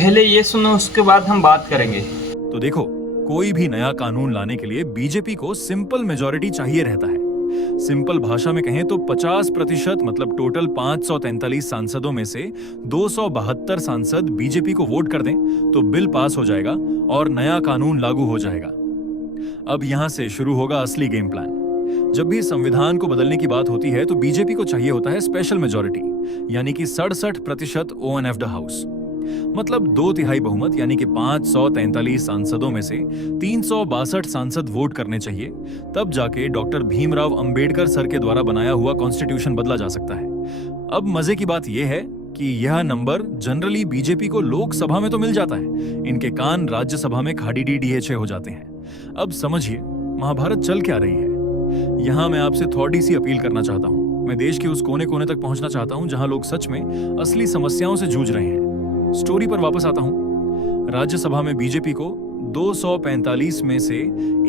पहले ये सुनो, उसके बाद हम बात करेंगे। तो देखो, कोई भी नया कानून लाने के लिए बीजेपी को सिंपल मेजॉरिटी चाहिए रहता है। सिंपल भाषा में कहें तो 50% मतलब टोटल 543 सांसदों में से 272 सांसद बीजेपी को वोट कर दें तो बिल पास हो जाएगा और नया कानून लागू हो जाएगा। अब यहां से शुरू होगा असली गेम प्लान। जब भी संविधान को बदलने की बात होती है तो बीजेपी को चाहिए होता है स्पेशल मेजॉरिटी, यानी कि 67% ONF द हाउस, मतलब 2/3 बहुमत, यानी कि 543 सांसदों में से 362 सांसद वोट करने चाहिए। तब जाके डॉक्टर भीमराव अंबेडकर सर के द्वारा बनाया हुआ कॉन्स्टिट्यूशन बदला जा सकता है। अब मजे की बात यह है कि यह नंबर जनरली बीजेपी को लोकसभा में तो मिल जाता है, इनके कान राज्यसभा में खाड़ी DDHA हो जाते हैं। अब समझिए महाभारत चल क्या रही है। यहां मैं आपसे थोड़ी सी अपील करना चाहता हूं। मैं देश के उस कोने कोने तक पहुंचना चाहता हूं जहां लोग सच में असली समस्याओं से जूझ रहे हैं। स्टोरी पर वापस आता हूं। राज्यसभा में बीजेपी को 245 में से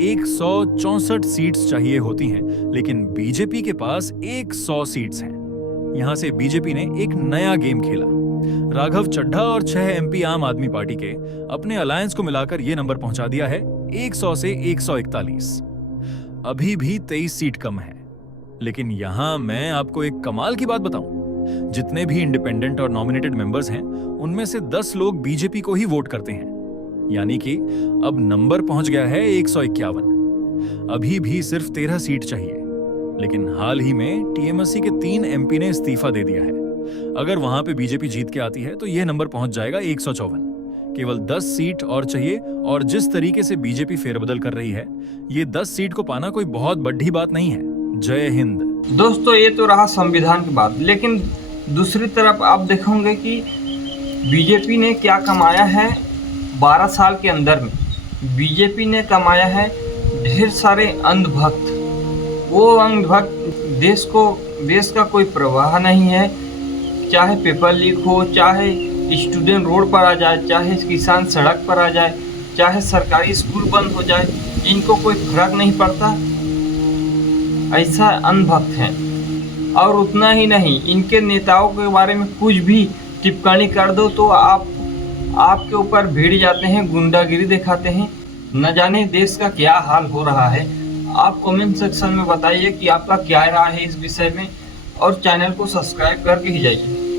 164 सीट्स चाहिए होती हैं, लेकिन बीजेपी के पास 100 सीट्स हैं। यहां से बीजेपी ने एक नया गेम खेला। राघव चड्ढा और 6 MP आम आदमी पार्टी के अपने अलायंस को मिलाकर यह नंबर पहुंचा दिया है 100 से 141। अभी भी 23 सीट कम है, लेकिन यहां मैं आपको एक कमाल की बात बताऊं। जितने भी इंडिपेंडेंट और नॉमिनेटेड मेंबर्स हैं, उनमें से 10 लोग बीजेपी को ही वोट करते हैं, यानी कि अब नंबर पहुंच गया है 151। अभी भी सिर्फ 13 सीट चाहिए, लेकिन हाल ही में TMSC के 3 MP ने इस्तीफा दे दिया है। अगर वहां पे बीजेपी जीत के आती है तो यह नंबर पहुंच जाएगा 154। केवल 10 सीट और चाहिए, और जिस तरीके से बीजेपी फेरबदल कर रही है, ये 10 सीट को पाना कोई बहुत बड़ी बात नहीं है। जय हिंद। दोस्तों, ये तो रहा संविधान की बात, लेकिन दूसरी तरफ आप देखोगे कि बीजेपी ने क्या कमाया है 12 साल के अंदर में। बीजेपी ने कमाया है ढेर सारे अंधभक्त। वो अंधभक्त देश का कोई प्रवाह नहीं है। चाहे पेपर लीक हो, चाहे स्टूडेंट रोड पर आ जाए, चाहे किसान सड़क पर आ जाए, चाहे सरकारी स्कूल बंद हो जाए, इनको कोई फर्क नहीं पड़ता। ऐसा अंधभक्त हैं। और उतना ही नहीं, इनके नेताओं के बारे में कुछ भी टिप्पणी कर दो तो आपके ऊपर भिड़ जाते हैं, गुंडागिरी दिखाते हैं। न जाने देश का क्या हाल हो रहा है। आप कमेंट सेक्शन में बताइए कि आपका क्या राय है इस विषय में, और चैनल को सब्सक्राइब करके ही जाइए।